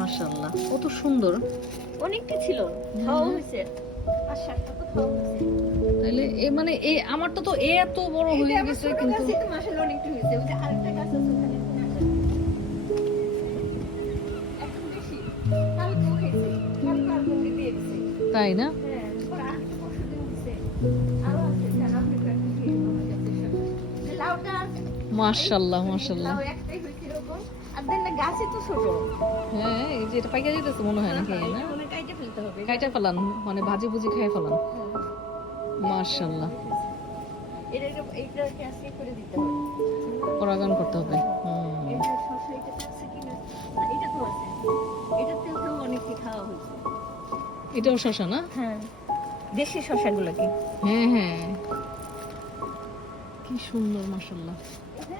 মাশাআল্লাহ, কত সুন্দর। অনেকটা ছিল, খাওয়া হয়েছে। আর সাতটা তো খাওয়া হয়েছে। তাহলে মানে আমারটা তো এত বড় হয়ে গেছে, কিন্তু গাছে তো মাশাআল্লাহ অনেকটা হয়েছে। ওই যে আরেকটা গাছ আছে ওখানে একদম বেশি। কালকেও খাইছে। কালকে আর মুড়ি দিয়ে দিছে। তাই না? হ্যাঁ, পরে আরেকটা পরশুদিন দিছে। আরো আছে, আপনি প্র্যাকটিস দিয়ে আমার কাছে শসা। লাউটা মাশাআল্লাহ মাশাআল্লাহ। লাউ একটাই হয়েছে এরকম। আর দেন না গাছে তো ছোট। হ্যাঁ, এই যে এটা পাইকা যেতেছে মনে হয় নাকি, না? মনে কাইটে ফেলতে হবে। কাইটা ফেলান, মানে ভাজি ভুজি খাই ফেলান। মাশাআল্লাহ, এইটাকে আজকে করে দিতে হবে। পরাগায়ন করতে হবে। এটা শসা এটা আছে কিনা? না, এটা তো আছে। এটাতেও তো অনেকে খাওয়া হয়েছে। এটাও শসা না? হ্যাঁ, দেশি শসাগুলোকে। হ্যাঁ হ্যাঁ, কি সুন্দর মাশাআল্লাহ। এটা